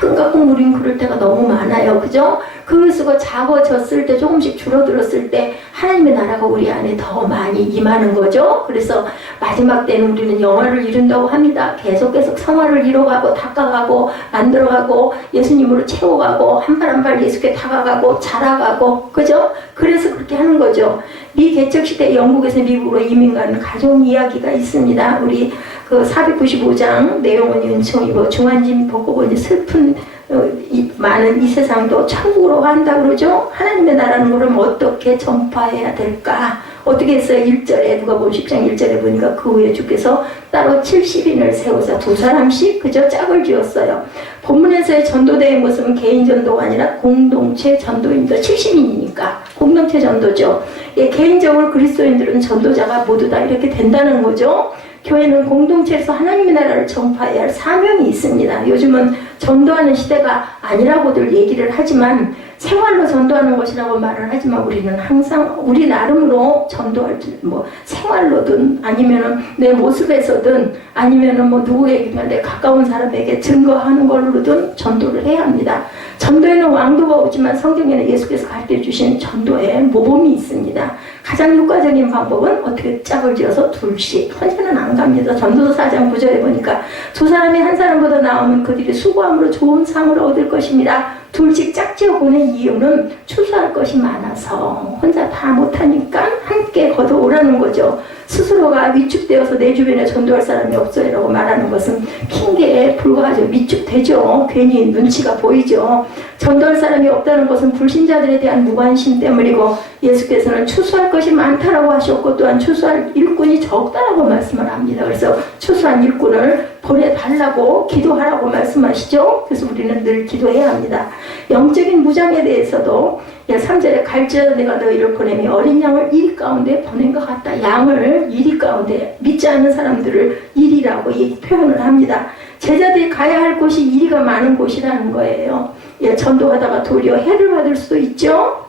가끔 우린 그럴 때가 너무 많아요. 그죠? 그 수가 작아졌을 때 조금씩 줄어들었을 때 하나님의 나라가 우리 안에 더 많이 임하는 거죠. 그래서 마지막 때는 우리는 영화를 이룬다고 합니다. 계속 성화를 이뤄가고 닦아가고 만들어가고 예수님으로 채워가고 한 발 한 발 예수께 다가가고 자라가고 그죠? 그래서 그렇게 하는 거죠. 미 개척 시대 영국에서 미국으로 이민 가는 가족 이야기가 있습니다. 우리 그 495장 내용은 은총이고 중한짐 벗고 보니 슬픈 많은 이 세상도 천국으로 간다 그러죠. 하나님의 나라는 그럼 어떻게 전파해야 될까? 어떻게 했어요? 1절에 누가복음 10장 1절에 보니까 그 후에 주께서 따로 70인을 세우사 2사람씩 그저 짝을 지었어요. 본문에서의 전도대의 모습은 개인 전도가 아니라 공동체 전도입니다. 70인이니까 공동체 전도죠. 개인적으로 그리스도인들은 전도자가 모두 다 이렇게 된다는 거죠. 교회는 공동체에서 하나님의 나라를 전파해야 할 사명이 있습니다. 요즘은 전도하는 시대가 아니라고들 얘기를 하지만 생활로 전도하는 것이라고 말을 하지만 우리는 항상 우리 나름으로 전도할 생활로든 아니면은 내 모습에서든 아니면은 누구에게나 내 가까운 사람에게 증거하는 걸로든 전도를 해야 합니다. 전도에는 왕도가 오지만 성경에는 예수께서 가르쳐 주신 전도의 모범이 있습니다. 가장 효과적인 방법은 어떻게 짝을 지어서 둘씩 혼자는 안 갑니다. 전도서 4장 9절에 보니까 두 사람이 한 사람보다 나오면 그들이 수고함으로 좋은 상을 얻을 것입니다. 둘씩 짝지어 보낸 이유는 추수할 것이 많아서 혼자 다 못하니까 함께 걷어오라는 거죠. 스스로가 위축되어서 내 주변에 전도할 사람이 없어요라고 말하는 것은 핑계에 불과하죠. 위축되죠. 괜히 눈치가 보이죠. 전도할 사람이 없다는 것은 불신자들에 대한 무관심 때문이고 예수께서는 추수할 것이 많다라고 하셨고 또한 추수할 일꾼이 적다라고 말씀을 합니다. 그래서 추수한 일꾼을 보내달라고 기도하라고 말씀하시죠. 그래서 우리는 늘 기도해야 합니다. 영적인 무장에 대해서도 3절에 갈지어다 내가 너희를 보내며 어린 양을 이리 가운데 보낸 것 같다. 양을 이리 가운데, 믿지 않는 사람들을 이리라고 표현을 합니다. 제자들이 가야 할 곳이 이리가 많은 곳이라는 거예요. 전도하다가 도리어 해를 받을 수도 있죠.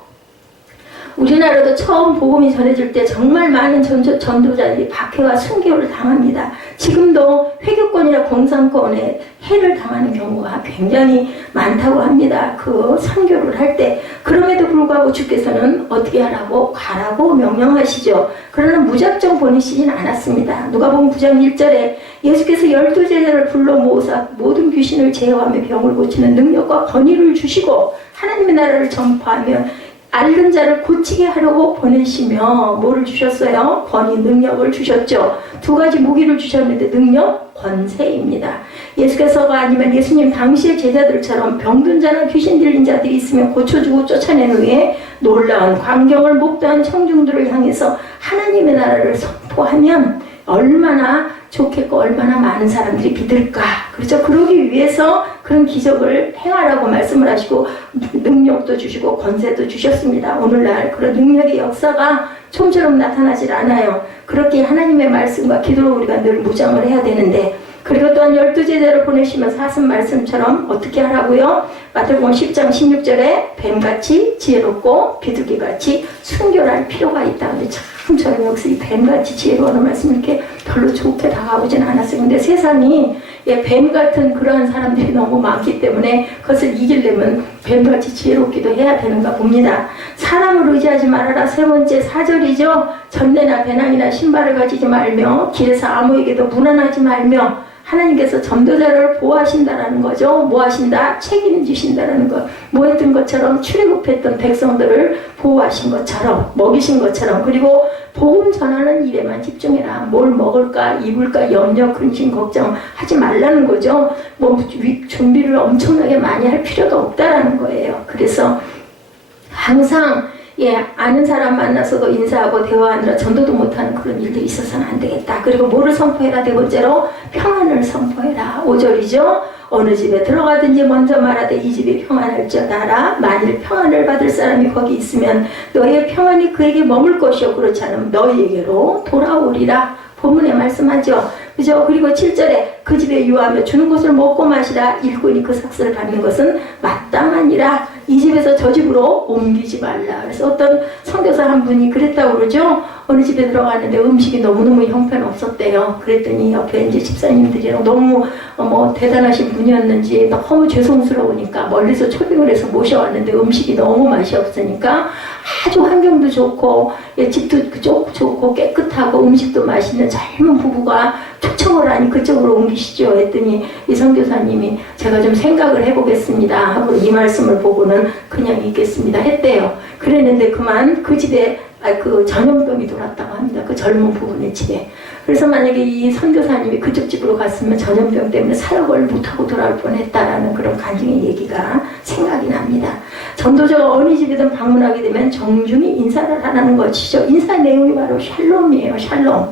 우리나라도 처음 복음이 전해질 때 정말 많은 전도자들이 박해와 순교를 당합니다. 지금도 회교권이나 공산권에 해를 당하는 경우가 굉장히 많다고 합니다. 그 선교를 할 때. 그럼에도 불구하고 주께서는 어떻게 하라고? 가라고 명령하시죠. 그러나 무작정 보내시진 않았습니다. 누가복음 9장 1절에 예수께서 12제자를 불러 모으사 모든 귀신을 제어하며 병을 고치는 능력과 권위를 주시고 하나님의 나라를 전파하며 앓는 자를 고치게 하려고 보내시며 뭐를 주셨어요? 권위, 능력을 주셨죠. 두 가지 무기를 주셨는데 능력, 권세입니다. 예수께서가 아니면 예수님 당시의 제자들처럼 병든 자나 귀신 들린 자들이 있으면 고쳐주고 쫓아낸 후에 놀라운 광경을 목도한 청중들을 향해서 하나님의 나라를 선포하면 얼마나 좋겠고 얼마나 많은 사람들이 믿을까. 그렇죠. 그러기 위해서 그런 기적을 행하라고 말씀을 하시고 능력도 주시고 권세도 주셨습니다. 오늘날 그런 능력의 역사가 좀처럼 나타나질 않아요. 그렇게 하나님의 말씀과 기도로 우리가 늘 무장을 해야 되는데, 그리고 또한 12제자를 보내시면서 하신 말씀처럼 어떻게 하라고요? 마태복음 10장 16절에 뱀같이 지혜롭고 비둘기같이 순결할 필요가 있다. 근데 참 저는 여기서 이 뱀같이 지혜로운 말씀 이렇게 별로 좋게 다가오진 않았어요. 근데 세상이 뱀 같은 그러한 사람들이 너무 많기 때문에 그것을 이기려면 뱀같이 지혜롭기도 해야 되는가 봅니다. 사람을 의지하지 말아라. 세 번째 4절이죠. 전례나 배낭이나 신발을 가지지 말며 길에서 아무에게도 무난하지 말며, 하나님께서 전도자를 보호하신다라는 거죠. 뭐 하신다? 책임지신다라는 것. 뭐 했던 것처럼 출애굽했던 백성들을 보호하신 것처럼, 먹이신 것처럼. 그리고 복음 전하는 일에만 집중해라. 뭘 먹을까, 입을까, 염려, 근심, 걱정하지 말라는 거죠. 뭐 준비를 엄청나게 많이 할 필요도 없다라는 거예요. 그래서 항상 아는 사람 만나서도 인사하고 대화하느라 전도도 못하는 그런 일들이 있어서는 안 되겠다. 그리고 뭐를 선포해라? 네 번째로 평안을 선포해라. 5절이죠. 어느 집에 들어가든지 먼저 말하되 이 집이 평안할지어다. 만일 평안을 받을 사람이 거기 있으면 너의 평안이 그에게 머물 것이요 그렇지 않으면 너희에게로 돌아오리라. 본문에 말씀하죠. 그죠? 그리고 7절에 그 집에 유하며 주는 것을 먹고 마시라. 일꾼이 그 삭스를 받는 것은 마땅하니라. 이 집에서 저 집으로 옮기지 말라. 그래서 어떤 선교사 한 분이 그랬다고 그러죠. 어느 집에 들어갔는데 음식이 너무너무 형편없었대요. 그랬더니 옆에 이제 집사님들이랑 너무 대단하신 분이었는지 너무 죄송스러우니까 멀리서 초빙을 해서 모셔왔는데 음식이 너무 맛이 없으니까 아주 환경도 좋고 집도 좋고 깨끗하고 음식도 맛있는 젊은 부부가 초청을 하니 그쪽으로 옮기시죠 했더니 이 선교사님이 제가 좀 생각을 해보겠습니다 하고 이 말씀을 보고는 그냥 있겠습니다 했대요. 그랬는데 그만 그 집에 그 전염병이 돌았다고 합니다. 그 젊은 부부네 집에. 그래서 만약에 이 선교사님이 그쪽 집으로 갔으면 전염병 때문에 사역을 못하고 돌아올 뻔했다라는 그런 간증의 얘기가 생각이 납니다. 전도자가 어느 집이든 방문하게 되면 정중히 인사를 하라는 것이죠. 인사 내용이 바로 샬롬이에요. 샬롬.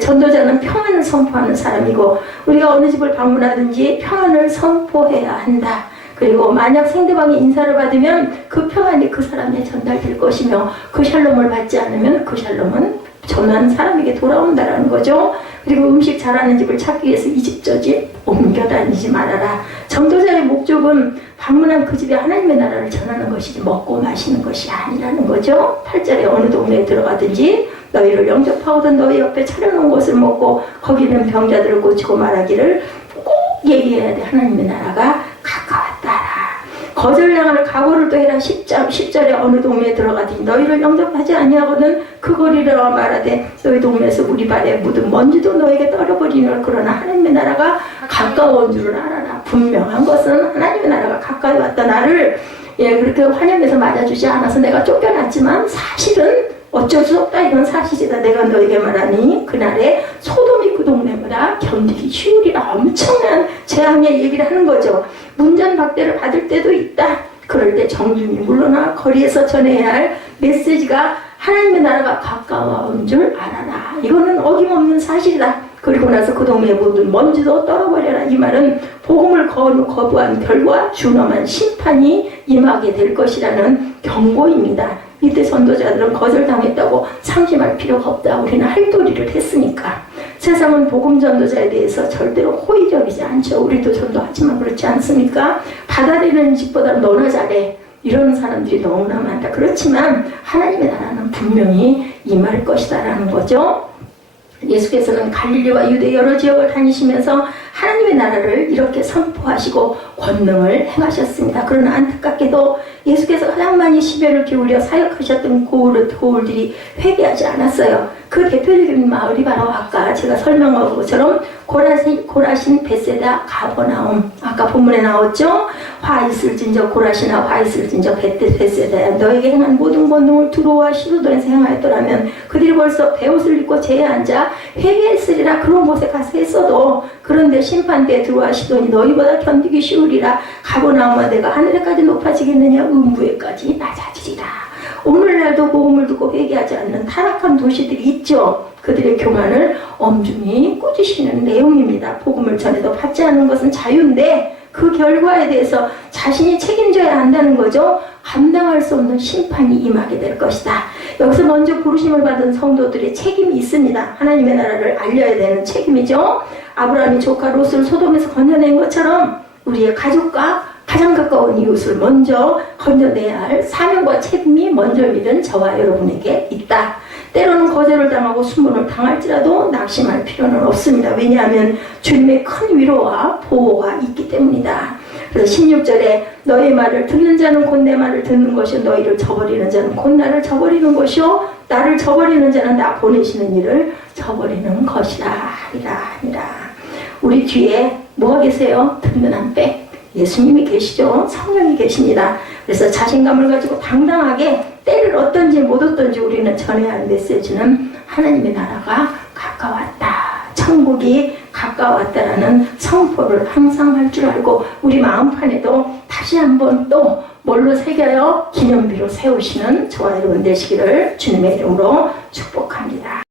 전도자는 평안을 선포하는 사람이고 우리가 어느 집을 방문하든지 평안을 선포해야 한다. 그리고 만약 상대방이 인사를 받으면 그 평안이 그 사람에 전달될 것이며 그 샬롬을 받지 않으면 그 샬롬은 전한 사람에게 돌아온다라는 거죠. 그리고 음식 잘하는 집을 찾기 위해서 이 집 저 집 옮겨 다니지 말아라. 전도자의 목적은 방문한 그 집에 하나님의 나라를 전하는 것이지 먹고 마시는 것이 아니라는 거죠. 8절에 어느 동네에 들어가든지 너희를 영접하오던 너희 옆에 차려놓은 것을 먹고 거기는 병자들을 고치고 말하기를 꼭 얘기해야 돼. 하나님의 나라가 가까웠다라. 거절당할 각오를 또 해라. 10절에 어느 동네에 들어가더니 너희를 영접하지 아니하거든 그 거리를 말하되 너희 동네에서 우리 발에 묻은 먼지도 너에게 떨어버리는 그러나 하나님의 나라가 가까운 줄을 알아라. 분명한 것은 하나님의 나라가 가까이 왔다. 나를 그렇게 환영해서 맞아주지 않아서 내가 쫓겨났지만 사실은 어쩔 수 없다. 이건 사실이다. 내가 너에게 말하니 그날에 소돔이 그 동네보다 견디기 쉬우리라. 엄청난 재앙의 얘기를 하는 거죠. 문전박대를 받을 때도 있다. 그럴 때 정중히 물러나 거리에서 전해야 할 메시지가 하나님의 나라가 가까운 줄 알아라. 이거는 어김없는 사실이다. 그리고 나서 그 동네의 모든 먼지도 떨어버려라. 이 말은 복음을 거부한 결과 준엄한 심판이 임하게 될 것이라는 경고입니다. 이때 선도자들은 거절당했다고 상심할 필요가 없다. 우리는 할 도리를 했으니까. 세상은 복음 전도자에 대해서 절대로 호의적이지 않죠. 우리도 전도하지만 그렇지 않습니까? 받아들이는 집보다 너나 잘해. 이런 사람들이 너무나 많다. 그렇지만 하나님의 나라는 분명히 임할 것이다라는 거죠. 예수께서는 갈릴리와 유대 여러 지역을 다니시면서 하나님의 나라를 이렇게 선포하시고 권능을 행하셨습니다. 그러나 안타깝게도 예수께서 가장 많이 시배를 기울여 사역하셨던 고을들이 회개하지 않았어요. 그 대표적인 마을이 바로 아까 제가 설명한 것처럼 고라신, 벳세다, 가버나움. 아까 본문에 나왔죠. 화 있을진저 고라시나 화 있을진저 벳세다야 너에게 행한 모든 권능을 두로와 시도돈에서 행하였더라면 그들이 벌써 베옷을 입고 제에 앉아 회개했으리라. 그런 곳에 가서 했어도 그런데 심판대에 들어와 시도니 너희보다 견디기 쉬우리라. 가버나움아 내가 하늘에까지 높아지겠느냐 음부에까지 낮아지리라. 오늘날도 복음을 듣고 회개하지 않는 타락한 도시들이 있죠. 그들의 교만을 엄중히 꾸짖으시는 내용입니다. 복음을 전해도 받지 않는 것은 자유인데 그 결과에 대해서 자신이 책임져야 한다는 거죠. 감당할 수 없는 심판이 임하게 될 것이다. 여기서 먼저 부르심을 받은 성도들의 책임이 있습니다. 하나님의 나라를 알려야 되는 책임이죠. 아브라함이 조카 롯을 소돔에서 건져낸 것처럼 우리의 가족과 가장 가까운 이웃을 먼저 건져내야 할 사명과 책임이 먼저 믿은 저와 여러분에게 있다. 때로는 거절을 당하고 수문을 당할지라도 낙심할 필요는 없습니다. 왜냐하면 주님의 큰 위로와 보호가 있기 때문이다. 그래서 16절에 너의 말을 듣는 자는 곧 내 말을 듣는 것이요 너희를 저버리는 자는 곧 나를 저버리는 것이요 나를 저버리는 자는 나 보내시는 이를 저버리는 것이라 하리라. 우리 뒤에 뭐가 계세요? 든든한 백 예수님이 계시죠. 성령이 계십니다. 그래서 자신감을 가지고 당당하게 때를 얻든지 못 얻든지 우리는 전해야 할 메시지는 하나님의 나라가 가까웠다. 천국이 가까웠다라는 선포를 항상 할 줄 알고 우리 마음판에도 다시 한번 또 뭘로 새겨요? 기념비로 세우시는 저와 여러분 되시기를 주님의 이름으로 축복합니다.